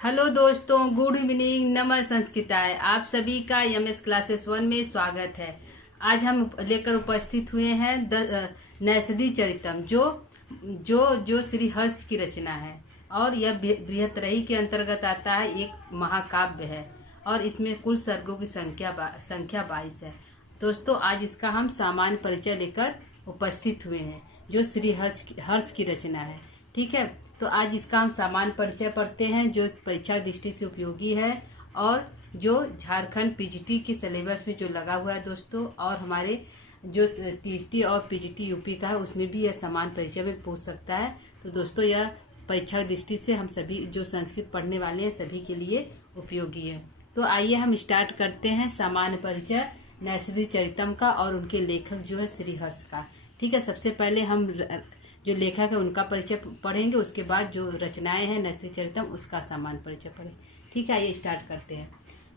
Hello दोस्तों, good evening, नमः संस्कृताय। आप सभी का एमएस क्लासेस 1 में स्वागत है। आज हम लेकर उपस्थित हुए हैं नैषधि चरितम, जो जो जो श्री हर्ष की रचना है और यह बृहत्त्रयी के अंतर्गत आता है। एक महाकाव्य है और इसमें कुल सर्गों की संख्या 22 है। दोस्तों, आज इसका हम सामान्य परिचय लेकर उपस्थित हुए हैं, जो श्री हर्ष की रचना है। ठीक है, तो आज इसका हम सामान्य परिचय पढ़ते हैं, जो परीक्षा दृष्टि से उपयोगी है और जो झारखंड पीजीटी के सिलेबस में जो लगा हुआ है दोस्तों, और हमारे जो टीजीटी और पीजीटी यूपी का है उसमें भी यह सामान्य परिचय में पूछ सकता है। तो दोस्तों, यह परीक्षा दृष्टि से हम सभी जो संस्कृत पढ़ने वाले हैं सभी के लिए उपयोगी है। तो आइए हम स्टार्ट करते हैं सामान्य परिचय नैषधि चरितम का और उनके लेखक जो है श्री हर्ष का। ठीक है, सबसे पहले हम जो लेखक है उनका परिचय पढ़ेंगे, उसके बाद जो रचनाएं हैं नैषधि चरितम उसका सामान्य परिचय पढ़ेंगे। ठीक है, आइए स्टार्ट करते हैं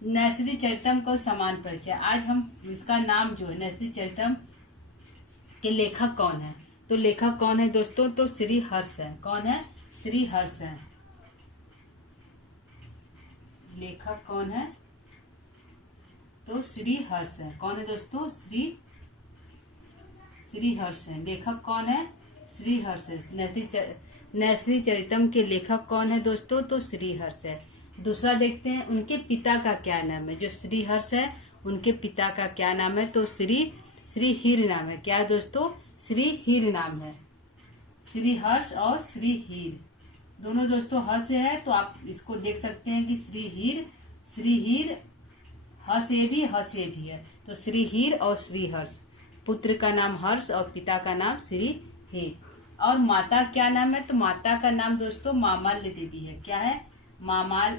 नैषधि चरितम का सामान्य परिचय। आज हम इसका नाम जो है नैषधि चरितम के लेखक कौन है, तो लेखक कौन है दोस्तों, तो श्री हर्ष है। कौन है? श्री हर्ष है। लेखक कौन है? तो श्री हर्ष है। कौन है दोस्तों? श्री हर्ष है। लेखक कौन है? श्री हर्ष है। नैषधि चरितम के लेखक कौन है दोस्तों, तो श्री हर्ष है। दूसरा देखते हैं उनके पिता का क्या नाम है। जो श्री हर्ष है उनके पिता का क्या नाम है, तो श्री हीर नाम है। क्या है दोस्तों? श्री हीर नाम है। श्री हर्ष और श्री हीर दोनों दोस्तों हर्ष है, तो आप इसको देख सकते हैं कि श्री हीर हसे भी है। तो श्री हीर और श्री हर्ष, पुत्र का नाम हर्ष और पिता का नाम श्री हीर। और माता क्या नाम है, तो माता का नाम दोस्तों मामल्य देवी है। क्या है? मामल्य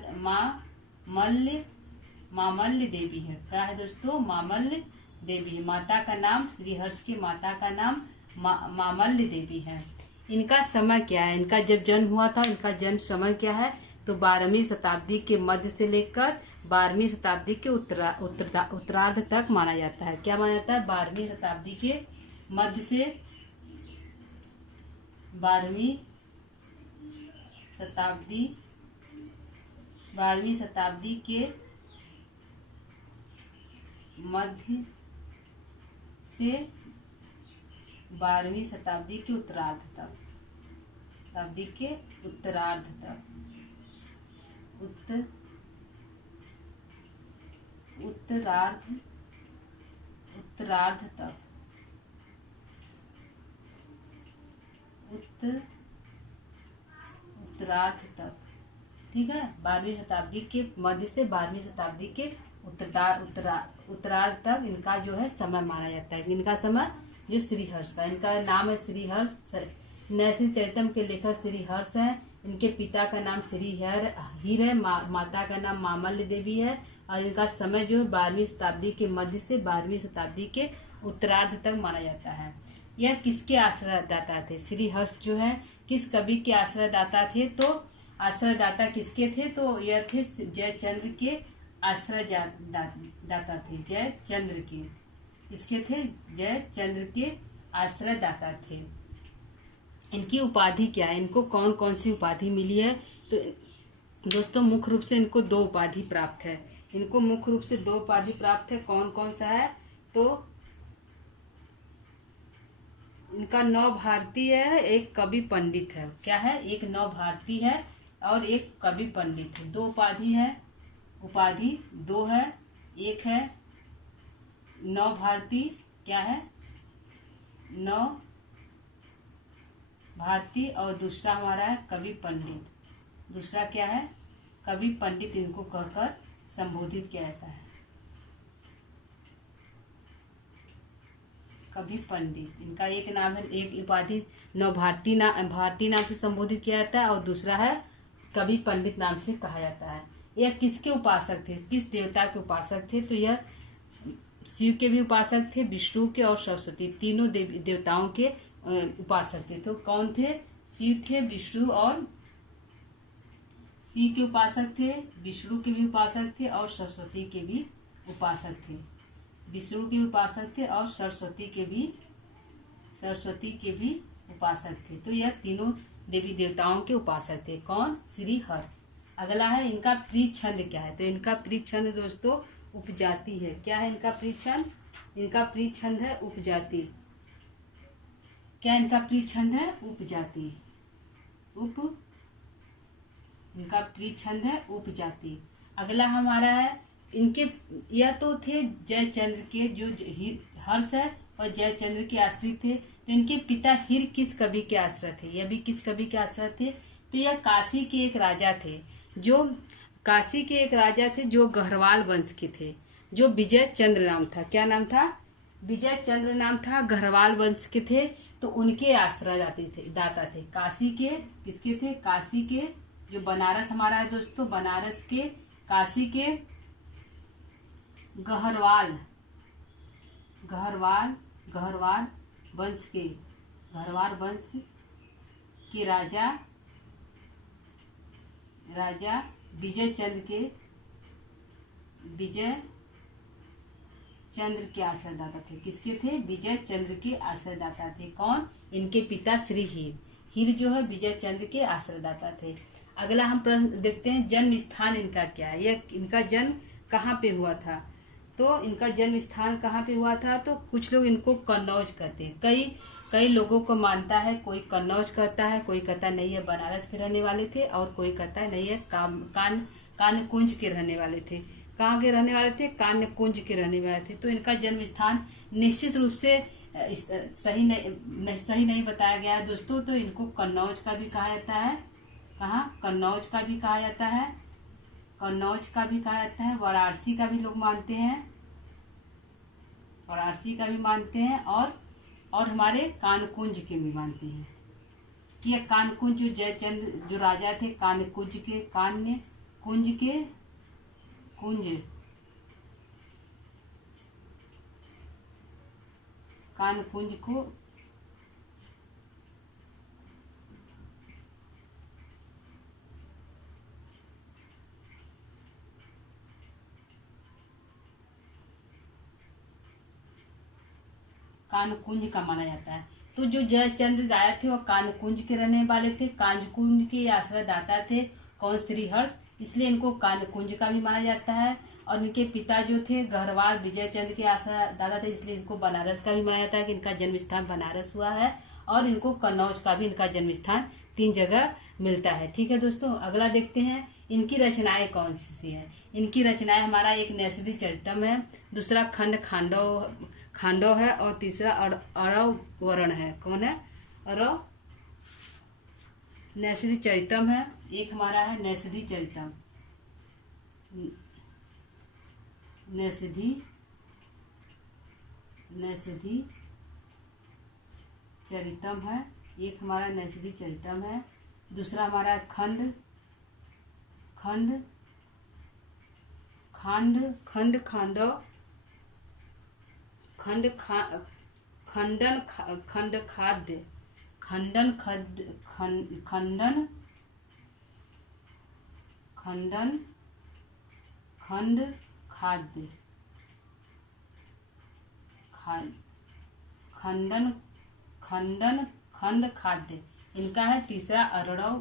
देवी है। क्या है दोस्तों? मामल्य देवी है। माता का नाम, श्री हर्ष की माता का नाम मामल्य देवी है। इनका समय क्या है? इनका जब जन्म हुआ था, इनका जन्म समय क्या है, तो 12वीं शताब्दी के मध्य से लेकर 12वीं शताब्दी के उत्तरार्ध तक माना जाता है। क्या माना जाता है? 12वीं शताब्दी के मध्य से 12वीं शताब्दी के मध्य से 12वीं शताब्दी के उत्तरार्ध तक, उत्तरार्ध तक। ठीक है, 12वीं शताब्दी के मध्य से 12वीं शताब्दी के उत्तरार्ध तक इनका जो है समय माना जाता है। इनका समय जो श्री हर्ष का, इनका नाम है श्री हर्ष। नैषधि चरितम के लेखक श्री हर्ष हैं। इनके पिता का नाम श्री हीर है, माता का नाम मामल्य देवी है। और इनका समय जो है 12वीं शताब्दी के मध्य से 12वीं शताब्दी के उत्तरार्ध तक माना जाता है। यह किसके आश्रयदाता थे? श्री हर्ष जो है किस कवि के आश्रयदाता थे? तो आश्रयदाता किसके थे? तो यह थे जयचंद्र के आश्रयदाता थे। जयचंद्र के इसके थे, जयचंद्र के आश्रयदाता थे। इनकी उपाधि क्या है? इनको कौन कौन सी उपाधि मिली है? तो दोस्तों, मुख्य रूप से इनको 2 उपाधि प्राप्त है। इनको मुख्य रूप से 2 उपाधि प्राप्त है। कौन कौन सा है? तो इनका नव भारतीय है, एक कवि पंडित है। क्या है? एक नव भारती है और एक कवि पंडित है। 2 उपाधि है। उपाधि 2 है। एक है नव भारती। क्या है? नव भारती। और दूसरा हमारा है कवि पंडित। दूसरा क्या है? कवि पंडित इनको कहकर संबोधित किया जाता है। कवि पंडित इनका एक नाम है, एक उपाधि नव भारती नाम से संबोधित किया जाता है और दूसरा है कवि पंडित नाम से कहा जाता है। यह किसके उपासक थे? किस देवता के उपासक थे? तो यह शिव के भी उपासक थे, विष्णु के और सरस्वती, तीनों देवताओं के उपासक थे। तो कौन थे? शिव थे, विष्णु और शिव के उपासक थे, विष्णु के भी उपासक थे और सरस्वती के भी उपासक थे। विष्णु के भी उपासक थे और सरस्वती के भी उपासक थे। तो यह तीनों देवी देवताओं के उपासक थे। कौन? श्री हर्ष। अगला है इनका प्रिय छंद क्या है। तो इनका प्रिय छंद दोस्तों उपजाति है। क्या है इनका प्रिय छंद? इनका प्रिय छंद है उपजाति। क्या इनका प्रिय छंद है? उपजाति। इनका प्रिय छंद है उपजाति। अगला हमारा है इनके, यह तो थे जयचंद्र के जो हर्ष है और जयचंद्र के आश्रित थे। तो इनके पिता हिर किस कवि के आश्रित थे? यह भी किस कवि के आश्रित थे? तो यह काशी के एक राजा थे, जो गढ़वाल वंश के थे, जो विजय चंद्र नाम था। क्या नाम था? विजय चंद्र नाम था, गढ़वाल वंश के थे। तो उनके आश्रय दाता थे। काशी के किसके थे? काशी के, जो बनारस हमारा है दोस्तों, बनारस के, काशी के गढ़वाल वंश के राजा विजय चंद्र के आश्रयदाता थे। किसके थे? विजय चंद्र के आश्रयदाता थे। कौन? इनके पिता श्री हीर जो है विजय चंद्र के आश्रयदाता थे। अगला हम प्रश्न देखते हैं, जन्म स्थान इनका क्या है? यह इनका जन्म कहाँ पे हुआ था? तो इनका जन्म स्थान कहाँ पे हुआ था? तो कुछ लोग इनको कन्नौज कहते हैं। कई लोगों को मानता है, कोई कन्नौज कहता है, कोई कहता नहीं है बनारस के रहने वाले थे, और कोई कहता है नहीं है कान्यकुंज के रहने वाले थे। कहाँ के रहने वाले थे? कान्यकुंज के रहने वाले थे। तो इनका जन्म स्थान निश्चित रूप से सही नहीं बताया गया है दोस्तों। तो इनको कन्नौज का भी कहा जाता है। कहाँ? कन्नौज का भी कहा जाता है, वाराणसी का भी लोग मानते हैं, और हमारे कानकुंज के भी मानते हैं कि यह कानकुंज जो जयचंद्र जो राजा थे, कानकुंज को कानकुंज का माना जाता है। तो जो जयचंद्र राजा थे वह कानकुंज के रहने वाले थे, कानकुंज के आश्रयदाता थे। कौन? श्रीहर्ष। इसलिए इनको कानकुंज का भी माना जाता है। और इनके पिता जो थे गढ़वाल विजय चंद्र के आश्रयदाता थे, इसलिए इनको बनारस का भी माना जाता है कि इनका जन्म स्थान बनारस हुआ है। और इनको कन्नौज का भी इनका जन्म स्थान 3 जगह मिलता है। ठीक है दोस्तों, अगला देखते हैं इनकी रचनाएं कौन सी हैं। इनकी रचनाएं हमारा एक नैषधि चरितम है, दूसरा खंड खांडव है, और तीसरा अरव वरण है। कौन है? अरव नैषधि चरितम है। एक हमारा है नैषधि चरितम, नैषधि चरितम है। एक हमारा नैषधि चरितम है, दूसरा हमारा खंड खांडव, खंडन खाद्य खंड खाद्य। इनका है तीसरा अरड़व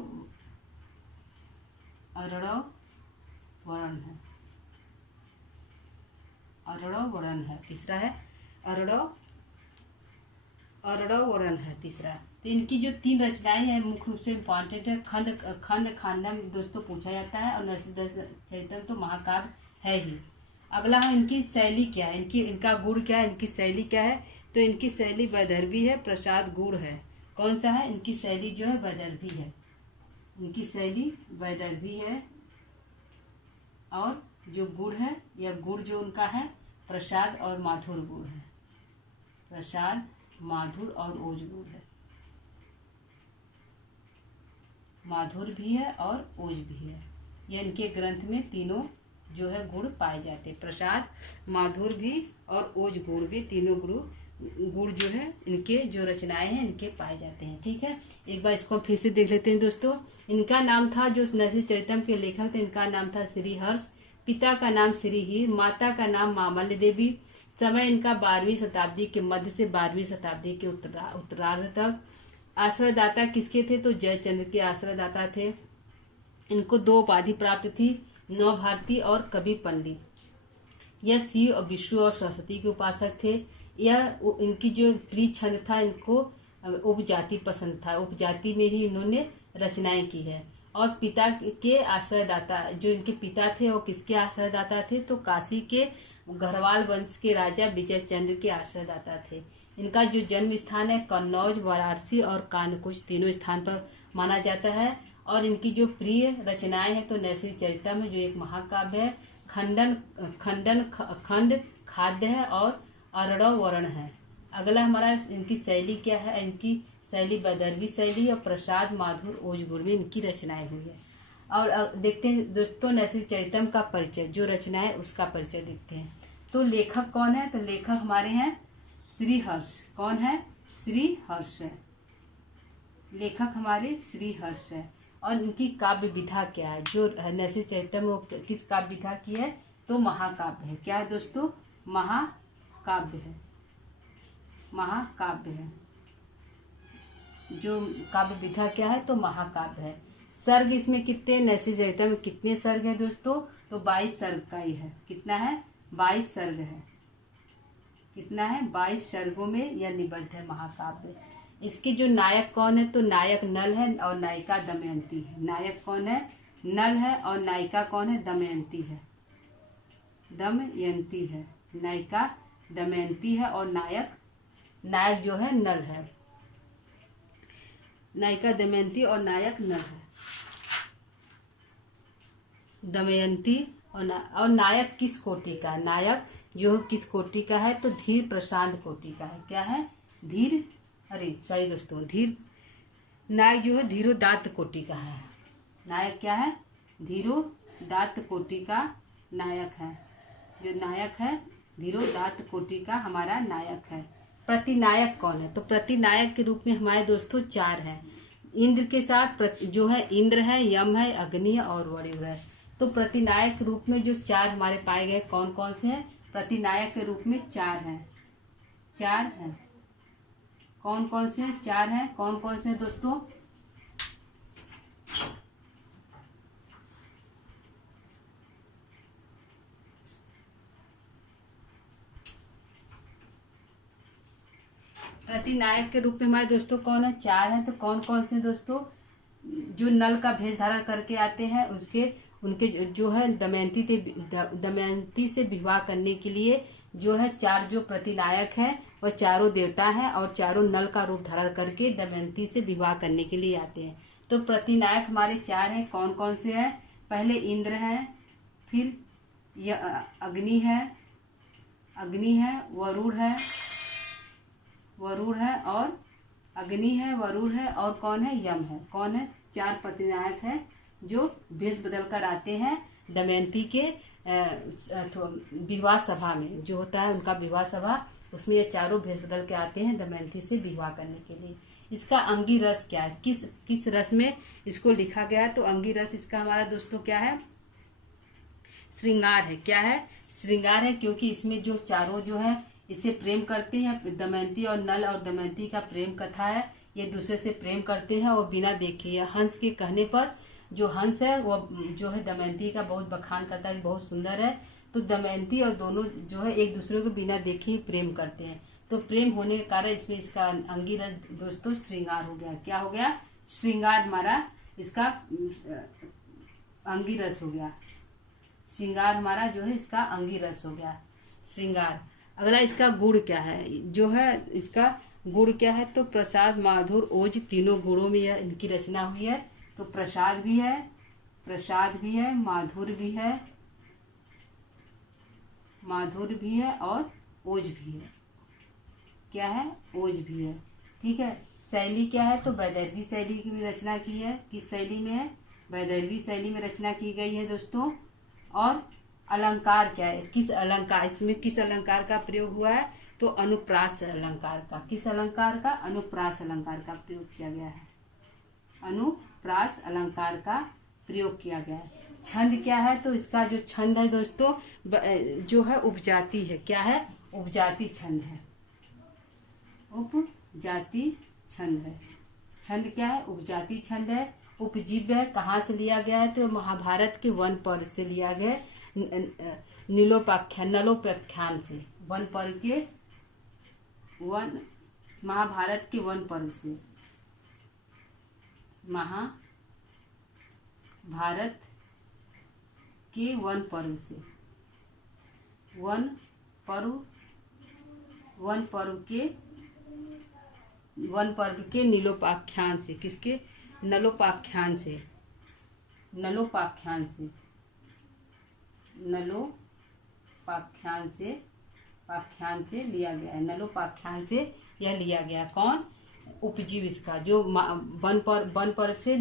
वरण है। तीसरा है अरड़व वरण है तीसरा। तो इनकी जो 3 रचनाएं हैं मुख्य रूप से इम्पॉर्टेंट है। खांडम दोस्तों पूछा जाता है, और नैषधि चरितम तो महाकाव्य है ही। अगला है इनकी शैली क्या है, इनका गुण क्या है, इनकी शैली क्या है। तो इनकी शैली वैदर्भी है, प्रसाद गुण है। कौन सा है? इनकी शैली जो है वैदर्भी है। इनकी शैली वैदर्भी है, और जो गुण है, यह गुण जो उनका है प्रसाद और माधुर गुण है। प्रसाद, माधुर और ओज गुण है। माधुर भी है और ओज भी है। यह इनके ग्रंथ में तीनों जो है गुण पाए जाते हैं। प्रसाद, माधुर भी और ओज गुण भी, तीनों गुण जो है इनके जो रचनाएं हैं इनके पाए जाते हैं। ठीक है, एक बार इसको हम फिर से देख लेते हैं दोस्तों। इनका नाम था, जो नैषधि चरितम के लेखक थे, इनका नाम था श्री हर्ष। पिता का नाम श्री हीर, माता का नाम मामल्य देवी। समय इनका 12वीं शताब्दी के मध्य से 12वीं शताब्दी के उत्तरार्ध तक। आश्रयदाता किसके थे? तो जयचंद्र के आश्रयदाता थे। इनको 2 उपाधि प्राप्त थी, नव भारती और कवि पंडित। यह शिव और विष्णु और सरस्वती के उपासक थे। यह इनकी जो प्रिय छंद था, इनको उपजाति पसंद था। उपजाति में ही इन्होंने रचनाएं की है। और पिता के आश्रयदाता, जो इनके पिता थे वो किसके आश्रयदाता थे, तो काशी के गढ़वाल वंश के राजा विजय चंद्र के आश्रयदाता थे। इनका जो जन्म स्थान है कन्नौज, वाराणसी और कानकुज तीनों स्थान पर माना जाता है। और इनकी जो प्रिय रचनाएं हैं तो नैसदी चरितम जो एक महाकाव्य है, खंड खाद्य है और अरड़व वर्ण है। अगला हमारा इनकी शैली क्या है, इनकी शैली वैदर्भी शैली और प्रसाद माधुर ओजगुर में इनकी रचनाएं हुई है। और देखते हैं दोस्तों नैसदी चरितम का परिचय, जो रचनाएं उसका परिचय देखते हैं। तो लेखक कौन है, तो लेखक हमारे हैं श्री हर्ष। कौन है, श्री हर्ष है लेखक हमारे, श्री हर्ष है। और इनकी काव्य विधा क्या है, जो नैसदी चरितम वो किस काव्य विधा की है, तो महाकाव्य है। क्या है दोस्तों, महाकाव्य है। महाकाव्य है, जो काव्य विधा क्या है, तो महाकाव्य है। सर्ग इसमें कितने, नैसदी चरितम में कितने सर्ग है दोस्तों, तो 22 सर्ग का ही है। कितना है, 22 सर्ग है। कितना है, 22 सर्गों में यह निबद्ध है महाकाव्य। इसके जो नायक कौन है, तो नायक नल है और नायिका दमयंती है। नायक कौन है, नल है और नायिका कौन है, दमयंती है। दमयंती है, नायिका दमयंती है और नायक जो है नल है। नायिका दमयंती और नायक नल है। दमयंती और नायक किस कोटि का, नायक जो किस कोटि का है, तो धीर प्रशांत कोटि का है। क्या है, धीर, सॉरी दोस्तों, धीर नायक जो है धीरोदात्त कोटि का है। नायक क्या है, धीरोदात्त कोटि का नायक है। जो नायक है धीरोदात्त कोटि का हमारा नायक है। प्रतिनायक कौन है, तो प्रतिनायक के रूप में हमारे दोस्तों 4 हैं। इंद्र के साथ जो है इंद्र है, यम है, अग्नि है और वरुण है। तो प्रतिनायक के रूप में जो 4 हमारे पाए गए कौन कौन से हैं, प्रतिनायक के रूप में 4 हैं। 4 हैं, कौन कौन से हैं, 4 हैं। कौन कौन से हैं दोस्तों, प्रतिनायक के रूप में हमारे दोस्तों कौन है, 4 हैं। तो कौन कौन से दोस्तों, जो नल का भेष धारण करके आते हैं, उनके जो है दमयंती से विवाह करने के लिए जो है 4 जो प्रतिनायक हैं वह चारों देवता हैं और चारों नल का रूप धारण करके दमयंती से विवाह करने के लिए आते हैं। तो प्रतिनायक हमारे 4 हैं। कौन कौन से हैं, पहले इंद्र है, फिर अग्नि है, वरुण है और अग्नि है, वरुण है और कौन है, यम है। कौन है, 4 प्रतिनायक हैं जो भेष बदल कर आते हैं दमयंती के विवाह सभा में। जो होता है उनका विवाह सभा, उसमें ये चारों भेष बदल के आते हैं दमयंती से विवाह करने के लिए। इसका अंगी रस क्या है, किस रस में इसको लिखा गया है, तो अंगी रस इसका हमारा दोस्तों क्या है, श्रृंगार है। क्या है, श्रृंगार है, क्योंकि इसमें जो चारों जो है इसे प्रेम करते हैं। दमयंती और नल और दमयंती का प्रेम कथा है, ये दूसरे से प्रेम करते हैं और बिना देखे हंस के कहने पर जो हंस है वो जो है दमयंती का बहुत बखान करता है, बहुत सुंदर है। तो दमयंती और दोनों जो है एक दूसरे को बिना देखे ही प्रेम करते हैं। तो प्रेम होने के कारण इसमें इसका अंगी रस दोस्तों श्रृंगार हो गया। क्या हो गया, श्रृंगार हमारा इसका अंगी रस हो गया। श्रृंगार हमारा जो है इसका अंगी रस हो गया, श्रृंगार। अगला इसका गुण क्या है, जो है इसका गुण क्या है, तो प्रसाद माधुर ओज तीनों गुणों में यह इनकी रचना हुई है। तो प्रसाद भी है, माधुर भी है और ओज भी है। क्या है, ओज भी है। ठीक है। शैली क्या है, तो वैदर्भी शैली की भी रचना की है। किस शैली में है, वैदर्भी शैली में रचना की गई है दोस्तों। और अलंकार क्या है, किस अलंकार, इसमें किस अलंकार का प्रयोग हुआ है, तो अनुप्रास अलंकार का। किस अलंकार का, अनुप्रास अलंकार का प्रयोग किया गया है। अनुप्रास अलंकार का प्रयोग किया गया है। छंद क्या है, तो इसका जो छंद है दोस्तों जो है उपजाति है। क्या है, उपजाति छंद है। उपजाति छंद है। छंद क्या है, उपजाति छंद है। उपजीव्य कहाँ से लिया गया है, तो महाभारत के वन पर्व से लिया गया है। नलोपाख्यान से, वन पर्व के महाभारत के वन पर्व से, महाभारत के वन पर्व से, वन पर्व के नीलोपाख्यान से, किसके, नलोपाख्यान से लिया गया है। नलोपाख्यान से यह लिया गया। कौन, उपजीव, इसका जो वन पर्व से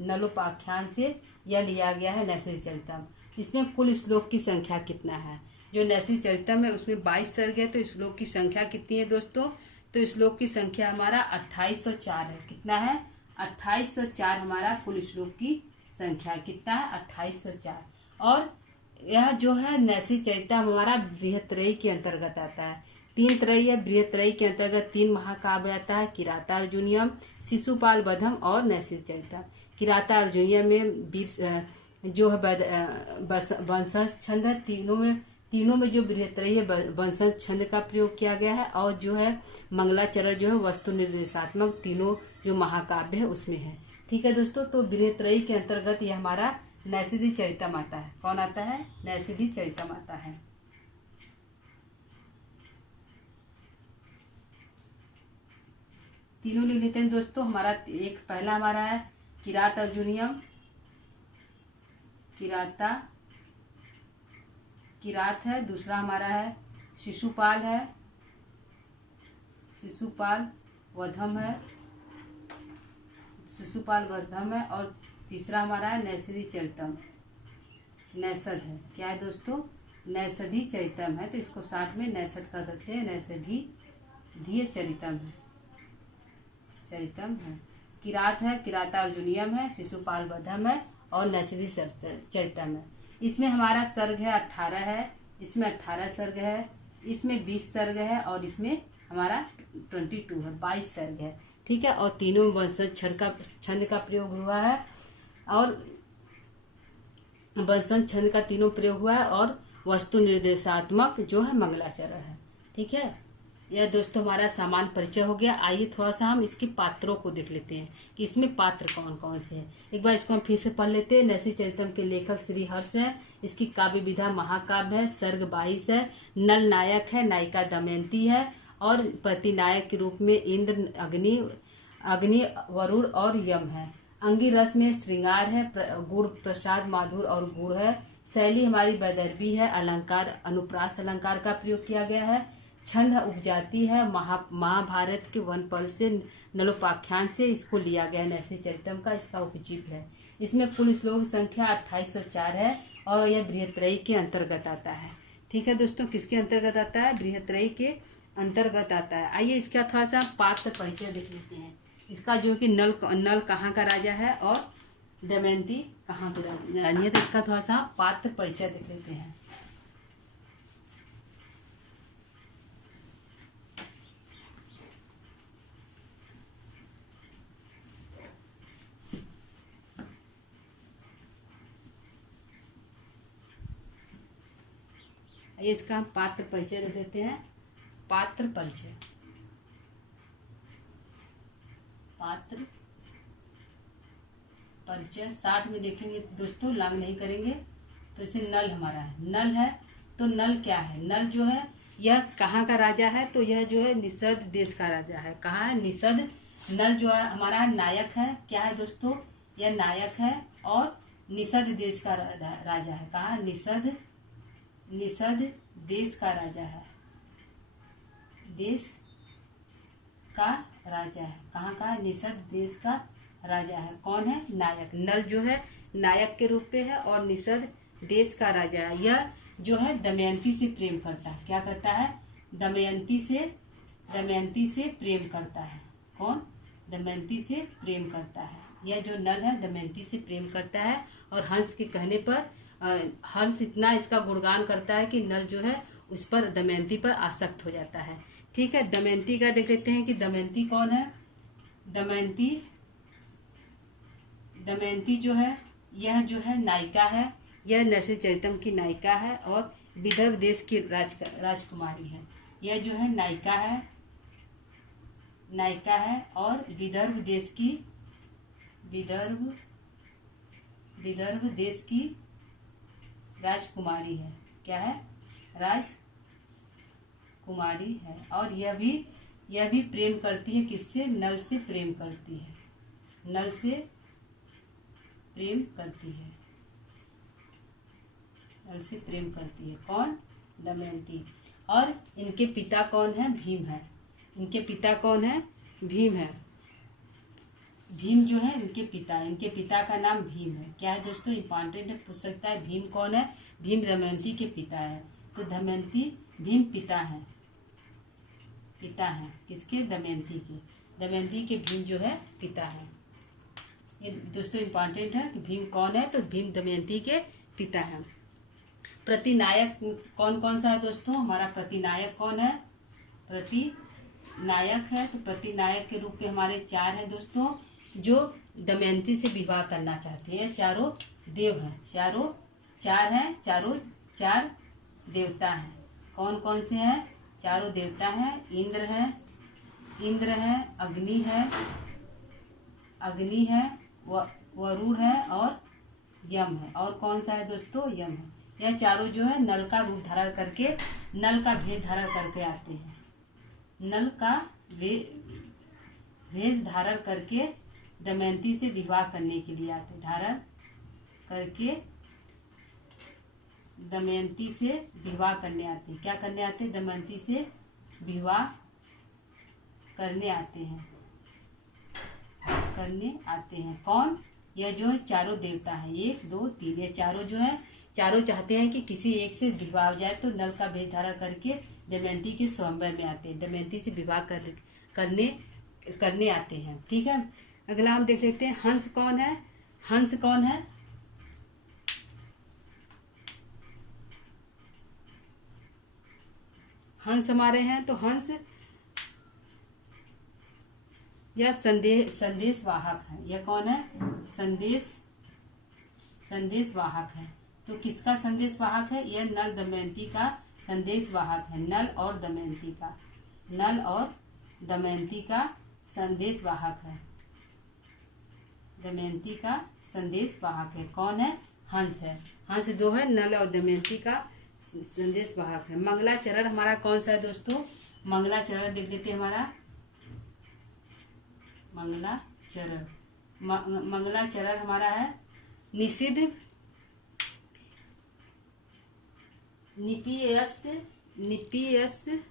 नलोपाख्यान से यह लिया गया है नैषधि चरितम। इसमें कुल श्लोक की संख्या कितना है, जो नैषधि चरितम है उसमें 22 सर्ग है, तो श्लोक की संख्या कितनी है दोस्तों, तो श्लोक की संख्या हमारा 2804 है। कितना है, 2804 हमारा कुल श्लोक की संख्या कितना है, 2804। और यह जो है नैषधि चरितम हमारा बृहत्रयी के अंतर्गत आता है। 3 त्रयी है, बृहत्रयी के अंतर्गत 3 महाकाव्य आता है, किरातार्जुनीयम, शिशुपाल वधम और नैषधि चरितम। किरातार्जुनीयम में वीर जो है वंशज छंद है, तीनों में जो बृहत्रयी है वंशज छंद का प्रयोग किया गया है, और जो है मंगलाचरण जो है वस्तु निर्देशात्मक तीनों जो महाकाव्य है उसमें है। ठीक है दोस्तों, तो बृहत्रयी के अंतर्गत ये हमारा नैषधि चरितम आता है। कौन आता है, नैषधि चरितम आता है। तीनों लिख लेते हैं दोस्तों। हमारा एक पहला हमारा है किरातार्जुनीयम, किरात है। दूसरा हमारा है शिशुपाल है, शिशुपाल वधम है। और तीसरा हमारा है नैषधि चरितम, नैषध है। क्या है दोस्तों, नैषधि चरितम है, तो इसको साथ में नैषध कर सकते हैं, नैषधि चरितम है। किरात है, किरातार्जुनीयम है, शिशुपाल वधम है और नैषधि चरितम है। इसमें हमारा सर्ग है 18 है, इसमें 18 सर्ग है, इसमें 20 सर्ग है और इसमें हमारा 22 है, 22 सर्ग है। ठीक है, और तीनों वंशज छंद का प्रयोग हुआ है, और वंशज छंद का तीनों प्रयोग हुआ है, और वस्तु निर्देशात्मक जो है मंगलाचरण है। ठीक है, यह दोस्तों हमारा सामान्य परिचय हो गया। आइए थोड़ा सा हम इसके पात्रों को देख लेते हैं कि इसमें पात्र कौन कौन से हैं। एक बार इसको हम फिर से पढ़ लेते हैं। नैषधि चरितम के लेखक श्री हर्ष हैं। इसकी काव्य विधा महाकाव्य है। सर्ग 22 है। नल नायक है, नायिका दमयंती है, और प्रतिनायक के रूप में इंद्र, अग्नि, वरुण और यम है। अंगी रस में श्रृंगार है, गुड़ प्रसाद, माधुर और गुड़ है। शैली हमारी वैदर्भी है। अलंकार अनुप्रास अलंकार का प्रयोग किया गया है। छंद उपजाति है। महाभारत के वन पर्व से नलोपाख्यान से इसको लिया गया है नैषधि चरितम का, इसका उपजीव है। इसमें कुल श्लोक संख्या 2804 है, और यह बृहत्रयी के अंतर्गत आता है। ठीक है दोस्तों, किसके अंतर्गत आता है, बृहत्रयी के अंतर्गत आता है। आइए इसका थोड़ा सा पात्र परिचय देख लेते हैं। इसका जो कि नल कहाँ का राजा है और दमयंती कहाँ की रानी है, तो इसका थोड़ा सा पात्र परिचय देख लेते हैं। इसका पात्र परिचय देख लेते हैं। पात्र परिचय, परिचय 60 में देखेंगे दोस्तों, लांग नहीं करेंगे। तो इसे नल हमारा है, नल है। तो नल क्या है, नल जो है यह कहाँ का राजा है, तो यह जो है निषद देश का राजा है। कहाँ है, निषद। नल जो है हमारा नायक है। क्या है दोस्तों, यह नायक है और निषद देश का राजा है। कहाँ, निषद देश का राजा है, देश का राजा है। कहाँ का, निषद देश का राजा है। कौन है, नायक। नल जो है नायक के रूप में है और निषद देश का राजा है। यह जो है दमयंती से प्रेम करता है। क्या करता है, दमयंती से प्रेम करता है। कौन, दमयंती से प्रेम करता है। यह जो नल है दमयंती से प्रेम करता है, और हंस के कहने पर हंस इतना इसका गुणगान करता है कि नल जो है उस पर, दमयंती पर आसक्त हो जाता है। ठीक है, दमयंती का देख लेते हैं कि दमयंती कौन है। दमयंती जो है यह जो है नायिका है, यह नरसिंह चरितम की नायिका है और विदर्भ देश की राजकुमारी है। यह जो है नायिका है और विदर्भ देश की राजकुमारी है। क्या है? राजकुमारी है। और यह भी प्रेम करती है। किससे? नल से प्रेम करती है। नल से प्रेम करती है। नल से प्रेम करती है। कौन? दमयंती। और इनके पिता कौन है? भीम है। इनके पिता कौन है? भीम है। भीम जो है इनके पिता, इनके पिता का नाम भीम है। क्या है दोस्तों? इंपॉर्टेंट है, पूछ सकता है। भीम कौन है? भीम दमयंती के पिता है। तो दमयंती, भीम पिता है। किसके? दमयंती के। दमयंती के भीम जो है पिता है। ये दोस्तों इंपॉर्टेंट है कि भीम कौन है, तो भीम दमयंती के पिता है। प्रतिनायक कौन कौन सा है दोस्तों? हमारा प्रतिनायक कौन है? प्रतिनायक है। तो प्रतिनायक के रूप में हमारे 4 हैं दोस्तों, जो दमयंती से विवाह करना चाहते हैं। चारों देव हैं। चारों 4 देवता हैं। कौन कौन से हैं? चारों देवता हैं। इंद्र है, अग्नि है, वरुण है और यम है। और कौन सा है दोस्तों? यम है। यह चारों जो है नल का रूप धारण करके, नल का भेष धारण करके आते हैं। नल का भेष धारण करके दमयंती से विवाह करने के लिए आते। धारण करके दमयंती से विवाह करने आते। क्या करने आते? दमयंती से विवाह करने आते हैं। कौन? यह जो है चारों देवता है। 1 2 3, ये चारों जो है, चारों चाहते हैं कि किसी एक से विवाह हो जाए, तो नल का भेष धारण करके दमयंती के स्वयंवर में आते हैं। दमयंती से विवाह करने आते हैं। ठीक है। अगला हम देख लेते हैं, हंस कौन है? हंस कौन है? हंस हमारे हैं, तो हंस यह संदेश वाहक है। यह कौन है? संदेश वाहक है। तो किसका संदेश वाहक है? यह नल दमयंती का संदेश वाहक है। नल और दमयंती का संदेश वाहक है। दमयंती का संदेश वाहक है। कौन है? हंस है। हंस 2 है, नल और दमयंती का संदेश वाहक है। मंगलाचरण हमारा कौन सा है दोस्तों? मंगलाचरण देख लेते हैं। हमारा मंगलाचरण हमारा है निषिद्ध, निषिद्ध यस्य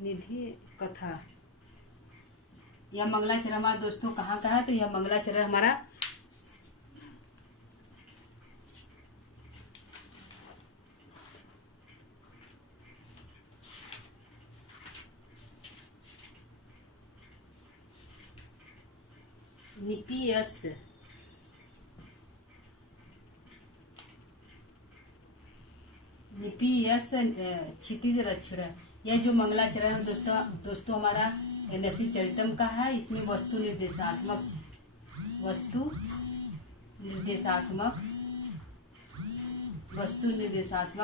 निधि कथा। यह मंगलाचरण हमारा दोस्तों कहाँ का है? तो यह मंगलाचरण हमारा निपियस क्षितिज रक्षण। यह जो मंगलाचरण है दोस्तों हमारा नरसिंह चरितम का है। इसमें वस्तु निर्देशात्मक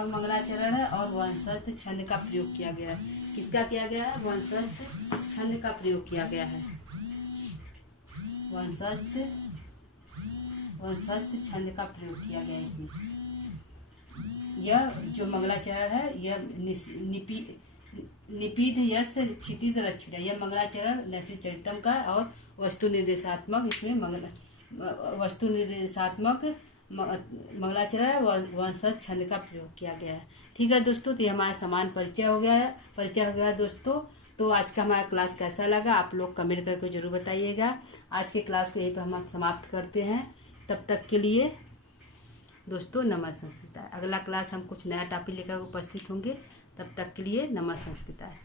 मंगलाचरण है और वंशस्थ छंद का प्रयोग किया गया है। किसका किया गया है? वंशस्थ छंद का प्रयोग किया गया है। वंशस्थ छंद का प्रयोग किया गया है इसमें। यह जो मंगलाचरण है यह निपीध यश क्षितिज रक्षण। यह मंगलाचरण नरसिंह चरितम का और वस्तु निर्देशात्मक मंगलाचरण वंशज छंद का प्रयोग किया गया है। ठीक है दोस्तों, तो ये हमारा समान परिचय हो गया दोस्तों। तो आज का हमारा क्लास कैसा लगा आप लोग कमेंट करके जरूर बताइएगा। आज के क्लास को यहीं पर हम समाप्त करते हैं। तब तक के लिए दोस्तों नमः संस्कृताय। अगला क्लास हम कुछ नया टॉपिक लेकर उपस्थित होंगे। तब तक के लिए नमः संस्कृताय।